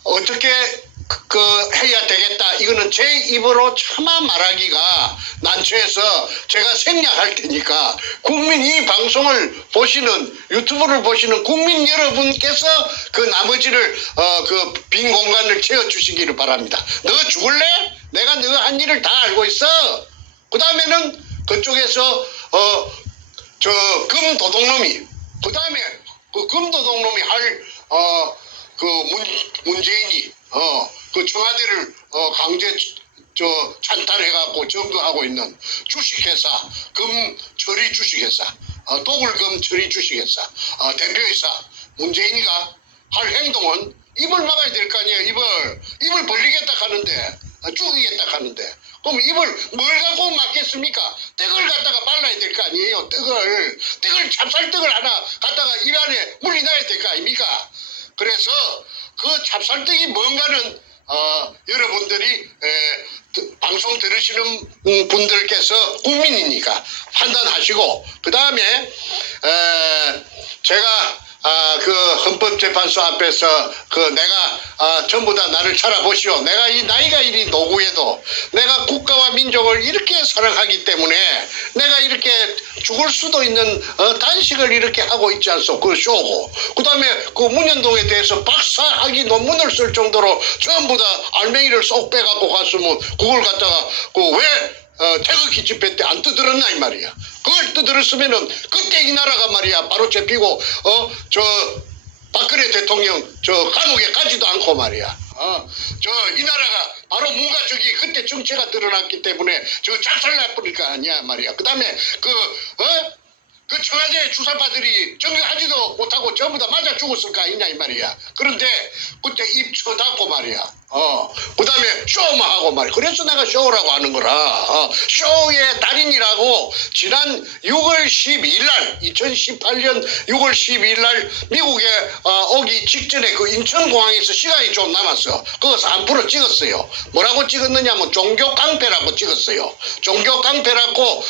어떻게 해야 되겠다. 이거는 제 입으로 차마 말하기가 난처해서 제가 생략할 테니까 국민 이 방송을 보시는 유튜브를 보시는 국민 여러분께서 그 나머지를 그 빈 공간을 채워주시기를 바랍니다. 너 죽을래? 내가 너 한 일을 다 알고 있어. 그 다음에는 그쪽에서 저 금도둑놈이 그 다음에 그 금도둑놈이 할 그 문재인이 그 청와대를 강제 저 찬탈해갖고 점거하고 있는 주식회사 금처리 주식회사 도굴금 처리 주식회사 대표이사 문재인이가 할 행동은 입을 막아야 될 거 아니에요. 입을 벌리겠다 하는데 죽이겠다 하는데 그럼 입을 뭘 갖고 막겠습니까? 떡을 갖다가 발라야 될 거 아니에요. 떡을 찹쌀떡을 하나 갖다가 입 안에 물이 나야 될 거 아닙니까? 그래서 그 찹쌀떡이 뭔가는 여러분들이 방송 들으시는 분들께서 국민이니까 판단하시고 그 다음에 제가 그 헌법재판소 앞에서 그 내가 전부 다 나를 찾아보시오. 내가 이 나이가 이리 노구해도 내가 국가와 민족을 이렇게 사랑하기 때문에 내가 이렇게 죽을 수도 있는 단식을 이렇게 하고 있지 않소. 그 쇼고 그 다음에 그 문현동에 대해서 박사학위 논문을 쓸 정도로 전부 다 알맹이를 쏙 빼갖고 갔으면 그걸 갖다가 왜 태극기 집회 때 안 떠들었나 이 말이야. 그걸 떠들었으면은 그때 이 나라가 말이야 바로 잡히고 저 박근혜 대통령 저 감옥에 가지도 않고 말이야. 저 이 나라가 바로 뭔가 저기 그때 정체가 드러났기 때문에 저 작살날 뻔일 거 아니야 말이야. 그다음에 그 청와대 주사파들이 정리하지도 못하고 전부 다 맞아 죽었을 거 아니냐 이 말이야. 그런데 그때 입 쳐닫고 말이야. 그 다음에 쇼만 하고 말이야. 그래서 내가 쇼라고 하는 거라. 쇼의 달인이라고 지난 6월 12일 날 2018년 6월 12일 날 미국에 오기 직전에 그 인천공항에서 시간이 좀 남았어. 그거 3% 찍었어요. 뭐라고 찍었느냐면 종교 깡패라고 찍었어요. 종교 깡패라고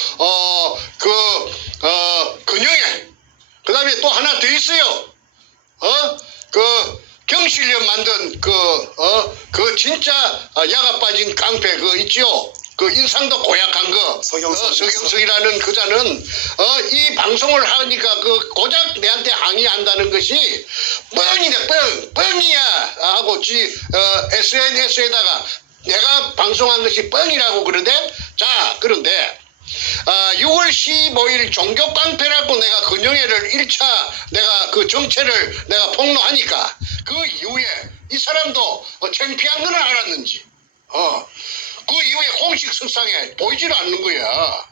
근영애 그 다음에 또 하나 더 있어요. 경실련 만든 그 진짜 야가 빠진 깡패 그 있죠. 그 인상도 고약한 거 서경석이라는 그자는 이 방송을 하니까 그 고작 내한테 항의한다는 것이 뻥이야 하고 SNS에다가 내가 방송한 것이 뻥이라고 그러는데 자 그런데 6월 15일 종교 깡패라고 내가 근영애를 1차 내가 그 정체를 내가 폭로하니까 그 이후에 이 사람도 창피한 건 알았는지 그 이후에 공식 석상에 보이질 않는 거야.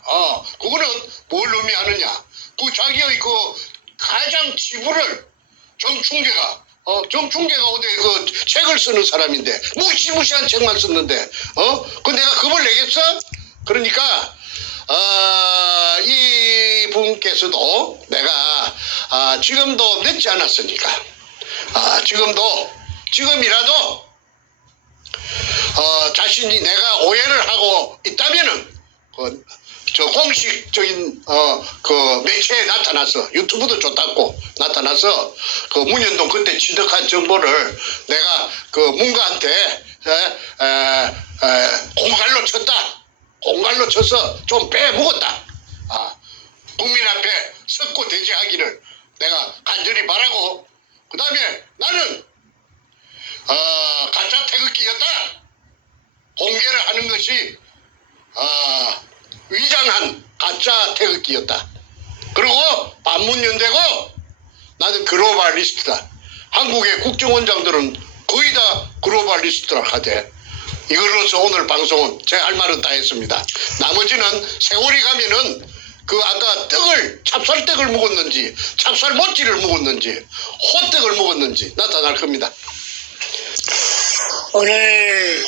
그거는 뭘 의미하느냐? 그 자기의 그 가장 지부를 정충계가 어디 그 책을 쓰는 사람인데 무시무시한 책만 썼는데 그 내가 겁을 내겠어? 그러니까 이 분께서도 내가 지금도 늦지 않았으니까 지금이라도 자신이 내가 오해를 하고 있다면은 저 공식적인 그 매체에 나타나서 유튜브도 좋다고 나타나서 그 문현동 그때 취득한 정보를 내가 그 문가한테 공갈로 쳐서 좀 빼먹었다. 국민 앞에 섰고 대지하기를 내가 간절히 바라고 그 다음에 나는 가짜 태극기였다. 공개를 하는 것이 위장한 가짜 태극기였다. 그리고 반문연대고 나는 글로벌리스트다. 한국의 국정원장들은 거의 다 글로벌리스트라 하대. 이걸로서 오늘 방송은 제가 할 말은 다 했습니다. 나머지는 세월이 가면은 그 아까 찹쌀떡을 먹었는지 찹쌀모찌를 먹었는지 호떡을 먹었는지 나타날 겁니다. 오늘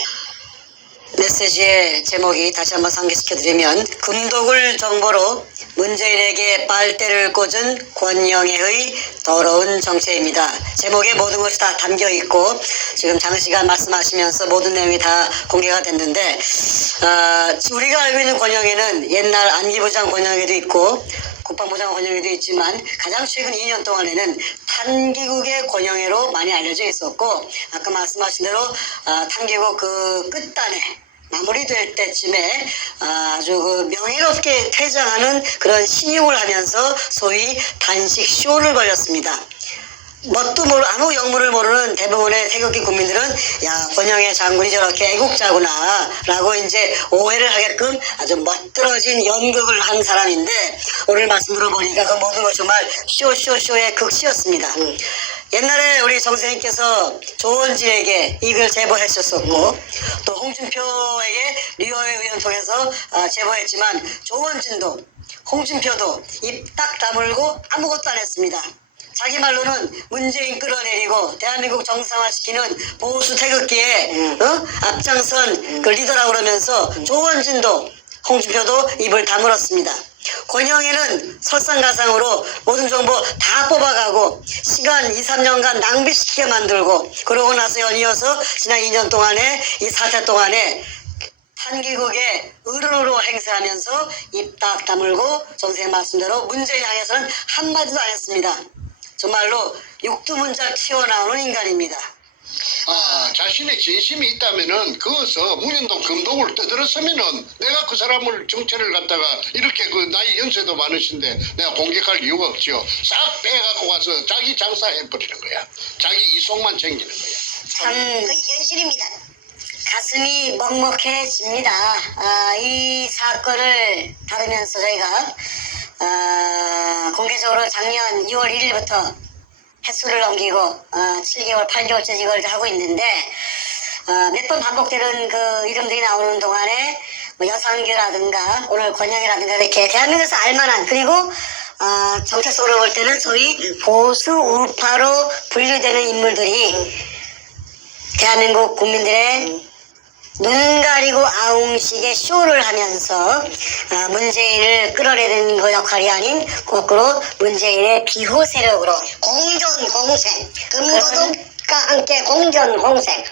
메시지의 제목이 다시 한번 상기시켜드리면 금독을 정보로 문재인에게 빨대를 꽂은 권영애의 더러운 정체입니다. 제목에 모든 것이 다 담겨있고 지금 장시간 말씀하시면서 모든 내용이 다 공개가 됐는데 우리가 알고 있는 권영애는 옛날 안기부장 권영애도 있고 국방부장 권영애도 있지만 가장 최근 2년 동안에는 탄기국의 권영애로 많이 알려져 있었고 아까 말씀하신 대로 탄기국 그 끝단에 마무리될 때쯤에 아주 그 명예롭게 퇴장하는 그런 신용을 하면서 소위 단식 쇼를 벌였습니다. 뭣도 모르 아무 영문을 모르는 대부분의 태극기 국민들은 야 권영애 장군이 저렇게 애국자구나 라고 이제 오해를 하게끔 아주 멋들어진 연극을 한 사람인데 오늘 말씀 들어보니까 그 모든 것 정말 쇼의 극치였습니다. 옛날에 우리 정선생님께서 조원진에게 이걸 제보했었었고 또 홍준표에게 류호의 의원 통해서 제보했지만 조원진도 홍준표도 입 딱 다물고 아무것도 안 했습니다. 자기 말로는 문재인 끌어내리고 대한민국 정상화시키는 보수 태극기에 앞장선 그 리더라고 그러면서 조원진도 홍준표도 입을 다물었습니다. 권영애는 설상가상으로 모든 정보 다 뽑아가고 시간 2, 3년간 낭비시키게 만들고 그러고 나서 연이어서 지난 2년 동안에 이 사태 동안에 탄기국의 어른으로 행세하면서 입 딱 다물고 정선생 말씀대로 문제에 향해서는 한마디도 안 했습니다. 정말로 육두문자 튀어나오는 인간입니다. 자신의 진심이 있다면은 거기서 문현동 금독을 떠들었으면은 내가 그 사람을 정체를 갖다가 이렇게 그 나이 연세도 많으신데 내가 공격할 이유가 없지요. 싹 빼갖고 와서 자기 장사해버리는 거야. 자기 이속만 챙기는 거야. 참 그게 현실입니다. 가슴이 먹먹해집니다. 이 사건을 다루면서 저희가 공개적으로 작년 6월 1일부터 횟수를 넘기고 7개월, 8개월째 이걸 하고 있는데 몇 번 반복되는 그 이름들이 나오는 동안에 뭐 여상규라든가 오늘 권영이라든가 이렇게 대한민국에서 알만한 그리고 정체성으로 볼 때는 소위 보수 우파로 분류되는 인물들이 대한민국 국민들의 눈 가리고 아웅식의 쇼를 하면서 문재인을 끌어내는 그 역할이 아닌 거꾸로 문재인의 비호 세력으로 공존공생, 금도둑과 함께 공존공생.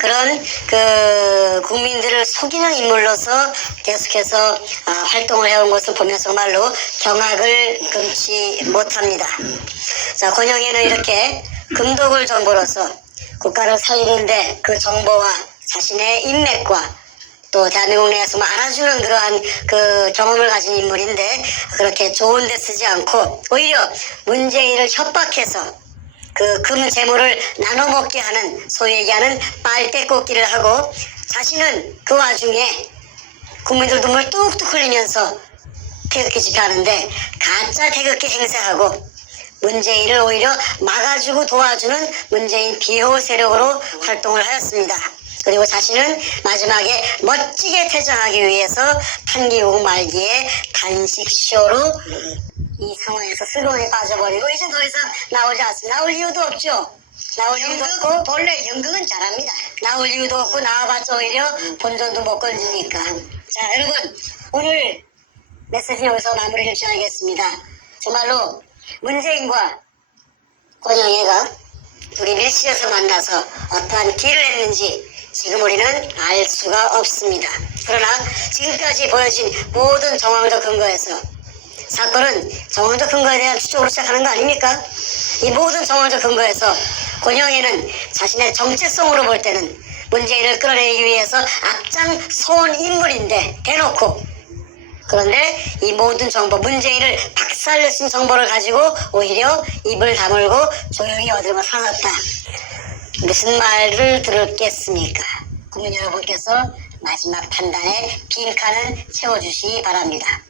그런 그 국민들을 속이는 인물로서 계속해서 활동을 해온 것을 보면서 정말로 경악을 금치 못합니다. 자, 권영애는 이렇게 금독을 정보로서 국가를 살리는데 그 정보와 자신의 인맥과 또 대한민국 내에서 알아주는 그러한 그 경험을 가진 인물인데 그렇게 좋은 데 쓰지 않고 오히려 문재인을 협박해서 그 금 재물을 나눠 먹게 하는 소위 얘기하는 빨대 꽂기를 하고 자신은 그 와중에 국민들 눈물 뚝뚝 흘리면서 태극기 집회하는데 가짜 태극기 행세하고 문재인을 오히려 막아주고 도와주는 문재인 비호 세력으로 활동을 하였습니다. 그리고 자신은 마지막에 멋지게 퇴장하기 위해서 탄기국 말기에 단식쇼로 이 상황에서 슬로우에 빠져버리고 이제 더 이상 나오지 않습니다. 나올 이유도 없죠. 나올 이유도 없고 본래 연극은 잘합니다. 나올 이유도 없고 나와봤자 오히려 본전도 못 건지니까. 자, 여러분 오늘 메시지 여기서 마무리를 지어야겠습니다. 정말로 문재인과 권영애가 둘이 밀실에서 만나서 어떠한 딜을 했는지 지금 우리는 알 수가 없습니다. 그러나 지금까지 보여진 모든 정황적 근거에서 사건은 정황적 근거에 대한 추적으로 시작하는 거 아닙니까? 이 모든 정황적 근거에서 권영애는 자신의 정체성으로 볼 때는 문재인을 끌어내기 위해서 앞장서온 인물인데 대놓고 그런데 이 모든 정보 문재인을 박살내신 정보를 가지고 오히려 입을 다물고 조용히 어디로 사놨다. 무슨 말을 들었겠습니까? 국민 여러분께서 마지막 판단에 빈칸은 채워주시기 바랍니다.